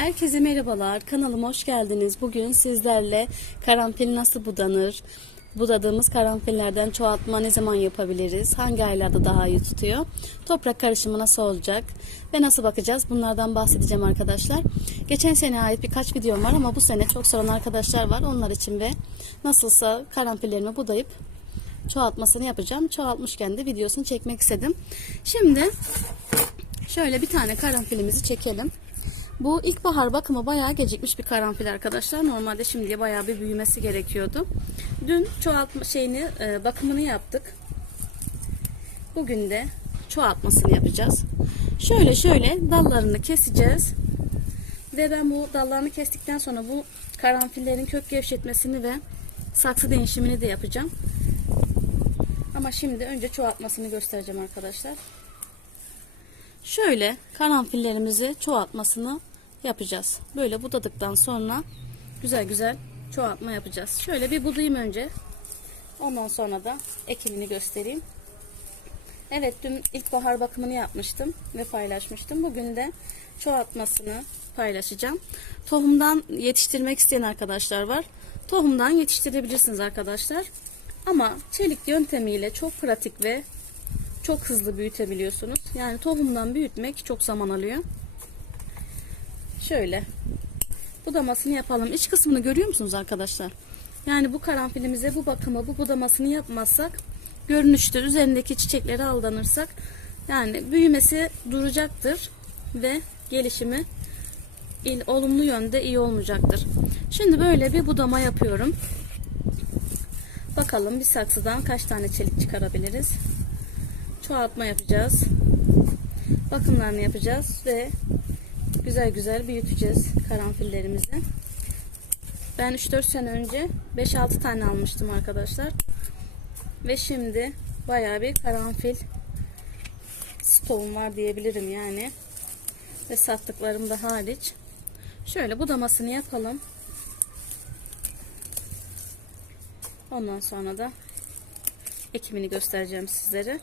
Herkese merhabalar. Kanalıma hoş geldiniz. Bugün sizlerle karanfil nasıl budanır? Budadığımız karanfillerden çoğaltma ne zaman yapabiliriz? Hangi aylarda daha iyi tutuyor? Toprak karışımı nasıl olacak? Ve nasıl bakacağız? Bunlardan bahsedeceğim arkadaşlar. Geçen sene ait birkaç videom var ama bu sene çok soran arkadaşlar var. Onlar için ve nasılsa karanfillerimi budayıp çoğaltmasını yapacağım. Çoğaltmışken de videosunu çekmek istedim. Şimdi şöyle bir tane karanfilimizi çekelim. Bu ilkbahar bakımı bayağı gecikmiş bir karanfil arkadaşlar. Normalde şimdiye bayağı bir büyümesi gerekiyordu. Dün çoğaltma şeyini e, bakımını yaptık. Bugün de çoğaltmasını yapacağız. Şöyle şöyle dallarını keseceğiz. Ve ben bu dallarını kestikten sonra bu karanfillerin kök gevşetmesini ve saksı değişimini de yapacağım. Ama şimdi önce çoğaltmasını göstereceğim arkadaşlar. Şöyle karanfillerimizi çoğaltmasını yapacağız. Böyle budadıktan sonra güzel güzel çoğaltma yapacağız. Şöyle bir budayım önce. Ondan sonra da ekimini göstereyim. Evet dün ilkbahar bakımını yapmıştım ve paylaşmıştım. Bugün de çoğaltmasını paylaşacağım. Tohumdan yetiştirmek isteyen arkadaşlar var. Tohumdan yetiştirebilirsiniz arkadaşlar. Ama çelik yöntemiyle çok pratik ve çok hızlı büyütebiliyorsunuz. Yani tohumdan büyütmek çok zaman alıyor. Şöyle budamasını yapalım. İç kısmını görüyor musunuz arkadaşlar? Yani bu karanfilimize bu bakımı, bu budamasını yapmazsak görünüşte üzerindeki çiçekleri aldanırsak yani büyümesi duracaktır ve gelişimi il, olumlu yönde iyi olmayacaktır. Şimdi böyle bir budama yapıyorum. Bakalım bir saksıdan kaç tane çelik çıkarabiliriz. Çoğaltma yapacağız. Bakımlarını yapacağız ve güzel güzel büyüteceğiz karanfillerimizi. Ben 3-4 sene önce 5-6 tane almıştım arkadaşlar. Ve şimdi bayağı bir karanfil stoğum var diyebilirim yani. Ve sattıklarım da hariç. Şöyle budamasını yapalım. Ondan sonra da ekimini göstereceğim sizlere.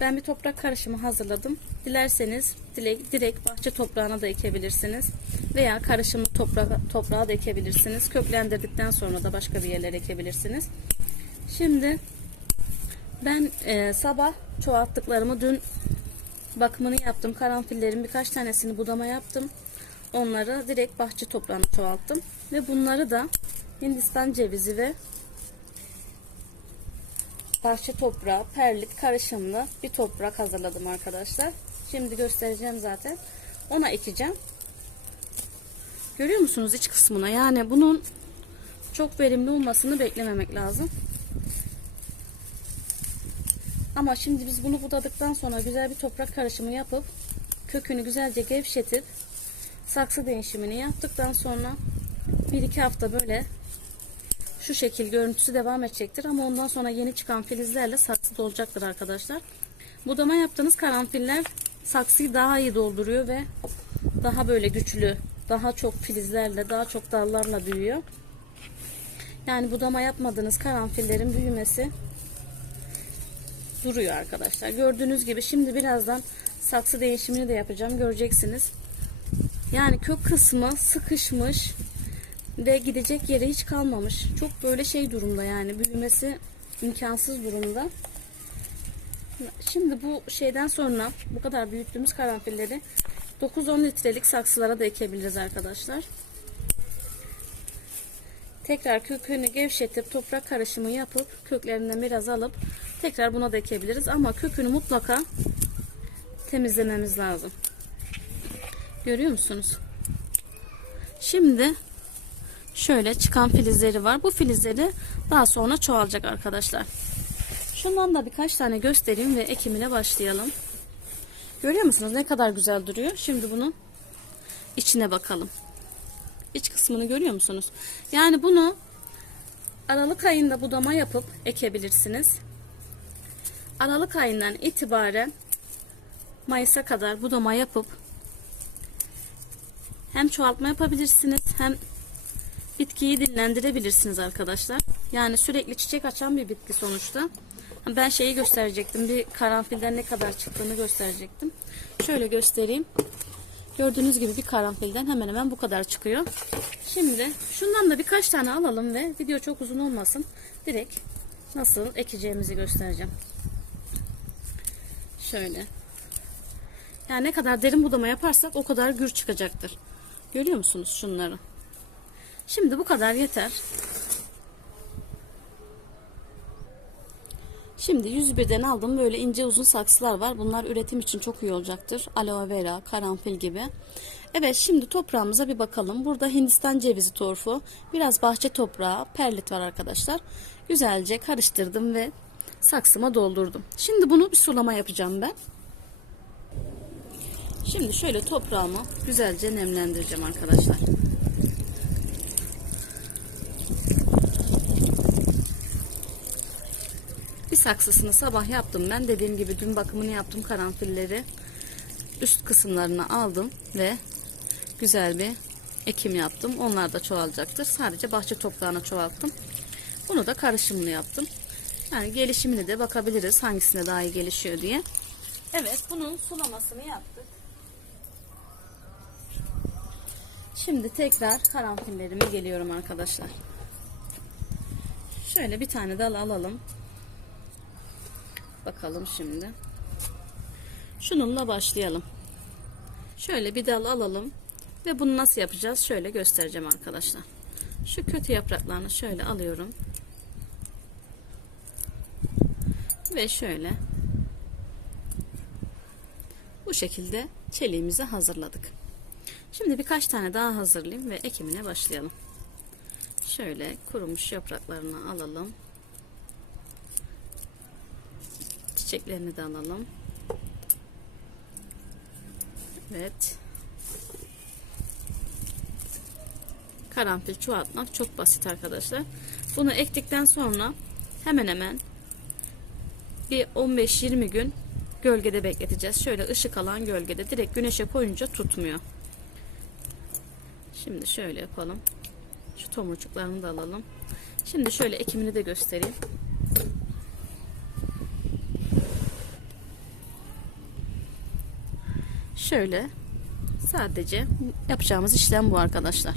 Ben bir toprak karışımı hazırladım. Dilerseniz direkt, direkt bahçe toprağına da ekebilirsiniz. Veya karışımlı toprağa, toprağa da ekebilirsiniz. Köklendirdikten sonra da başka bir yerlere ekebilirsiniz. Şimdi ben e, sabah çoğalttıklarımı dün bakımını yaptım. Karanfillerin birkaç tanesini budama yaptım. Onları direkt bahçe toprağına çoğalttım. Ve bunları da Hindistan cevizi ve bahçe toprağı, perlit karışımlı bir toprak hazırladım arkadaşlar. Şimdi göstereceğim zaten. Ona ekeceğim. Görüyor musunuz iç kısmına? Yani bunun çok verimli olmasını beklememek lazım. Ama şimdi biz bunu budadıktan sonra güzel bir toprak karışımı yapıp kökünü güzelce gevşetip saksı değişimini yaptıktan sonra 1-2 hafta böyle şu şekil görüntüsü devam edecektir ama ondan sonra yeni çıkan filizlerle saksı dolacaktır arkadaşlar. Budama yaptığınız karanfiller saksıyı daha iyi dolduruyor ve daha böyle güçlü, daha çok filizlerle, daha çok dallarla büyüyor. Yani budama yapmadığınız karanfillerin büyümesi duruyor arkadaşlar. Gördüğünüz gibi şimdi birazdan saksı değişimini de yapacağım. Göreceksiniz. Yani kök kısmı sıkışmış ve gidecek yere hiç kalmamış. Çok böyle şey durumda yani büyümesi imkansız durumda. Şimdi bu şeyden sonra bu kadar büyüttüğümüz karanfilleri 9-10 litrelik saksılara da ekebiliriz arkadaşlar. Tekrar kökünü gevşetip toprak karışımı yapıp köklerinden biraz alıp tekrar buna da ekebiliriz. Ama kökünü mutlaka temizlememiz lazım. Görüyor musunuz? Şimdi şöyle çıkan filizleri var. Bu filizleri daha sonra çoğalacak arkadaşlar. Şundan da birkaç tane göstereyim ve ekimine başlayalım. Görüyor musunuz ne kadar güzel duruyor? Şimdi bunun içine bakalım. İç kısmını görüyor musunuz? Yani bunu Aralık ayında budama yapıp ekebilirsiniz. Aralık ayından itibaren Mayıs'a kadar budama yapıp hem çoğaltma yapabilirsiniz hem bitkiyi dinlendirebilirsiniz arkadaşlar. Yani sürekli çiçek açan bir bitki sonuçta. Ben şeyi gösterecektim. Bir karanfilden ne kadar çıktığını gösterecektim. Şöyle göstereyim. Gördüğünüz gibi bir karanfilden hemen hemen bu kadar çıkıyor. Şimdi şundan da birkaç tane alalım ve video çok uzun olmasın. Direkt nasıl ekeceğimizi göstereceğim. Şöyle. Yani ne kadar derin budama yaparsak o kadar gür çıkacaktır. Görüyor musunuz şunları? Şimdi bu kadar yeter. Şimdi 101'den aldım böyle ince uzun saksılar var. Bunlar üretim için çok iyi olacaktır. Aloe vera, karanfil gibi. Evet şimdi toprağımıza bir bakalım. Burada Hindistan cevizi torfu, biraz bahçe toprağı, perlit var arkadaşlar. Güzelce karıştırdım ve saksıma doldurdum. Şimdi bunu bir sulama yapacağım ben. Şimdi şöyle toprağımı güzelce nemlendireceğim arkadaşlar. Saksısını sabah yaptım ben. Dediğim gibi dün bakımını yaptım karanfilleri. Üst kısımlarını aldım ve güzel bir ekim yaptım. Onlar da çoğalacaktır. Sadece bahçe toprağına çoğalttım. Bunu da karışımlı yaptım. Yani gelişimine de bakabiliriz hangisine daha iyi gelişiyor diye. Evet bunun sulamasını yaptık. Şimdi tekrar karanfillerime geliyorum arkadaşlar. Şöyle bir tane dal alalım. Bakalım şimdi. Şununla başlayalım. Şöyle bir dal alalım. Ve bunu nasıl yapacağız? Şöyle göstereceğim arkadaşlar. Şu kötü yapraklarını şöyle alıyorum. Ve şöyle. Bu şekilde çeliğimizi hazırladık. Şimdi birkaç tane daha hazırlayayım ve ekimine başlayalım. Şöyle kurumuş yapraklarını alalım. Çiçeklerini de alalım. Evet. Karanfil çoğaltmak çok basit arkadaşlar. Bunu ektikten sonra hemen hemen bir 15-20 gün gölgede bekleteceğiz. Şöyle ışık alan gölgede direkt güneşe koyunca tutmuyor. Şimdi şöyle yapalım. Şu tomurcuklarını da alalım. Şimdi şöyle ekimini de göstereyim. Şöyle sadece yapacağımız işlem bu arkadaşlar.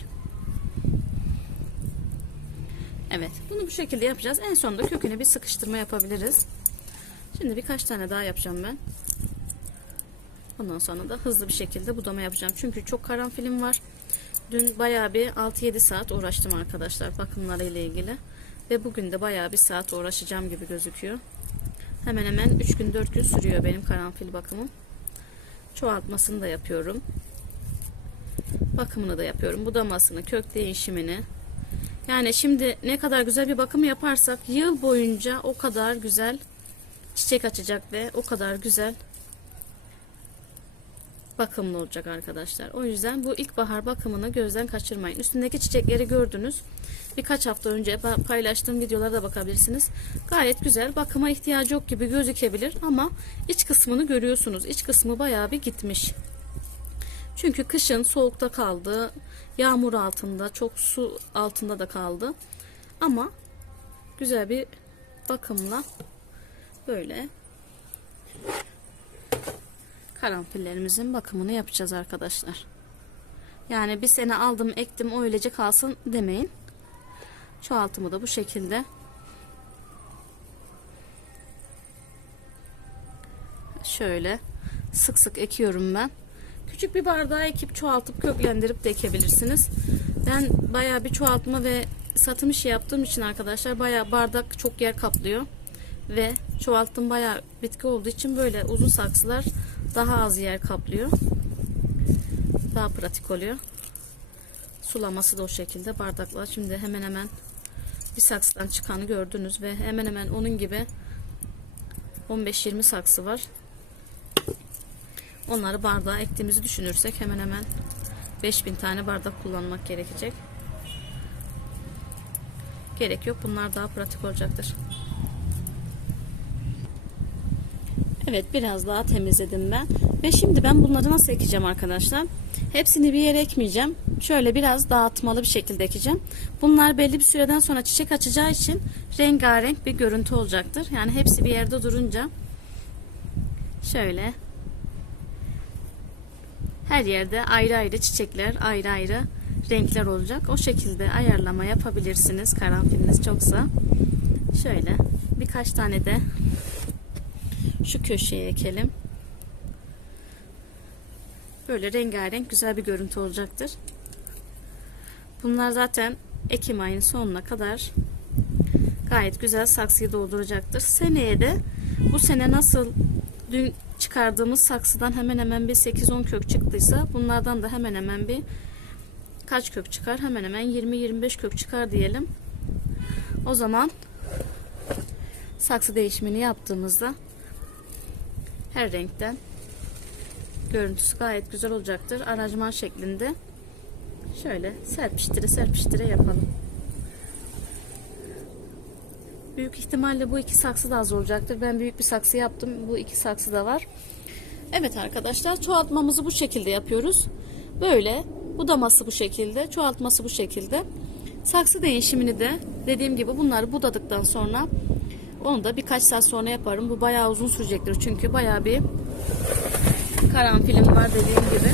Evet bunu bu şekilde yapacağız. En sonunda köküne bir sıkıştırma yapabiliriz. Şimdi birkaç tane daha yapacağım ben. Ondan sonra da hızlı bir şekilde budama yapacağım. Çünkü çok karanfilim var. Dün bayağı bir 6-7 saat uğraştım arkadaşlar bakımları ile ilgili. Ve bugün de bayağı bir saat uğraşacağım gibi gözüküyor. Hemen hemen 3 gün 4 gün sürüyor benim karanfil bakımım. Çoğaltmasını da yapıyorum. Bakımını da yapıyorum. Budamasını, kök değişimini. Yani şimdi ne kadar güzel bir bakım yaparsak yıl boyunca o kadar güzel çiçek açacak ve o kadar güzel bakımlı olacak arkadaşlar. O yüzden bu ilkbahar bakımını gözden kaçırmayın. Üstündeki çiçekleri gördünüz. Birkaç hafta önce paylaştığım videolara bakabilirsiniz. Gayet güzel. Bakıma ihtiyacı yok gibi gözükebilir ama iç kısmını görüyorsunuz. İç kısmı bayağı bir gitmiş. Çünkü kışın soğukta kaldı. Yağmur altında, çok su altında da kaldı. Ama güzel bir bakımla böyle karanfillerimizin bakımını yapacağız arkadaşlar. Yani bir sene aldım ektim öylece kalsın demeyin. Çoğaltımı da bu şekilde şöyle sık sık ekiyorum ben. Küçük bir bardağa ekip çoğaltıp köklendirip de ekebilirsiniz. Ben bayağı bir çoğaltma ve satım işi yaptığım için arkadaşlar bayağı bardak çok yer kaplıyor. Ve çoğalttım bayağı bitki olduğu için böyle uzun saksılar daha az yer kaplıyor. Daha pratik oluyor. Sulaması da o şekilde bardaklar. Şimdi hemen hemen bir saksıdan çıkanı gördünüz ve hemen hemen onun gibi 15-20 saksı var. Onları bardağa ektiğimizi düşünürsek hemen hemen 5000 tane bardak kullanmak gerekecek. Gerek yok. Bunlar daha pratik olacaktır. Evet biraz daha temizledim ben. Ve şimdi ben bunları nasıl ekeceğim arkadaşlar? Hepsini bir yere ekmeyeceğim. Şöyle biraz dağıtmalı bir şekilde ekeceğim. Bunlar belli bir süreden sonra çiçek açacağı için rengarenk bir görüntü olacaktır. Yani hepsi bir yerde durunca şöyle Her yerde ayrı ayrı çiçekler, ayrı ayrı renkler olacak. O şekilde ayarlama yapabilirsiniz karanfiliniz çoksa. Şöyle birkaç tane de şu köşeye ekelim. Böyle rengarenk güzel bir görüntü olacaktır. Bunlar zaten Ekim ayının sonuna kadar gayet güzel saksıyı dolduracaktır. Seneye de bu sene nasıl dün çıkardığımız saksıdan hemen hemen bir 8-10 kök çıktıysa bunlardan da hemen hemen bir kaç kök çıkar? Hemen hemen 20-25 kök çıkar diyelim. O zaman saksı değişimini yaptığımızda her renkten görüntüsü gayet güzel olacaktır. Aranjman şeklinde şöyle serpiştire serpiştire yapalım. Büyük ihtimalle bu iki saksı da az olacaktır. Ben büyük bir saksı yaptım. Bu iki saksı da var. Evet arkadaşlar çoğaltmamızı bu şekilde yapıyoruz. Böyle budaması bu şekilde, çoğaltması bu şekilde. Saksı değişimini de dediğim gibi bunları budadıktan sonra onu da birkaç saat sonra yaparım. Bu bayağı uzun sürecektir çünkü bayağı bir karanfilim var dediğim gibi.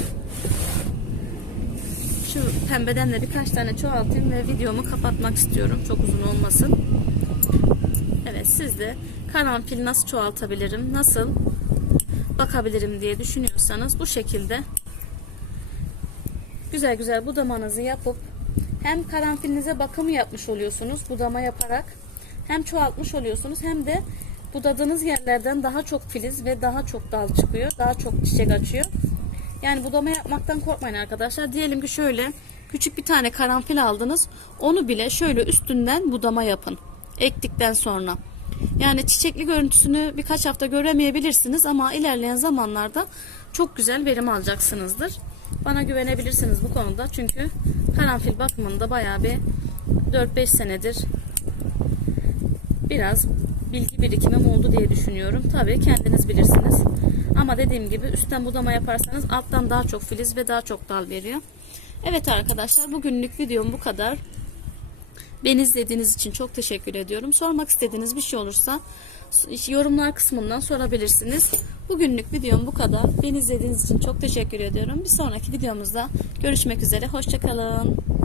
Şu pembeden de birkaç tane çoğaltayım ve videomu kapatmak istiyorum. Çok uzun olmasın. Evet siz de karanfil nasıl çoğaltabilirim, nasıl bakabilirim diye düşünüyorsanız bu şekilde güzel güzel budamanızı yapıp hem karanfilinize bakımı yapmış oluyorsunuz budama yaparak hem çoğaltmış oluyorsunuz hem de budadığınız yerlerden daha çok filiz ve daha çok dal çıkıyor. Daha çok çiçek açıyor. Yani budama yapmaktan korkmayın arkadaşlar. Diyelim ki şöyle küçük bir tane karanfil aldınız. Onu bile şöyle üstünden budama yapın. Ektikten sonra. Yani çiçekli görüntüsünü birkaç hafta göremeyebilirsiniz ama ilerleyen zamanlarda çok güzel verim alacaksınızdır. Bana güvenebilirsiniz bu konuda. Çünkü karanfil bakımında bayağı bir 4-5 senedir biraz bilgi birikimim oldu diye düşünüyorum. Tabii kendiniz bilirsiniz. Ama dediğim gibi üstten budama yaparsanız alttan daha çok filiz ve daha çok dal veriyor. Evet arkadaşlar bugünlük videom bu kadar. Beni izlediğiniz için çok teşekkür ediyorum. Sormak istediğiniz bir şey olursa yorumlar kısmından sorabilirsiniz. Bugünlük videom bu kadar. Beni izlediğiniz için çok teşekkür ediyorum. Bir sonraki videomuzda görüşmek üzere. Hoşçakalın.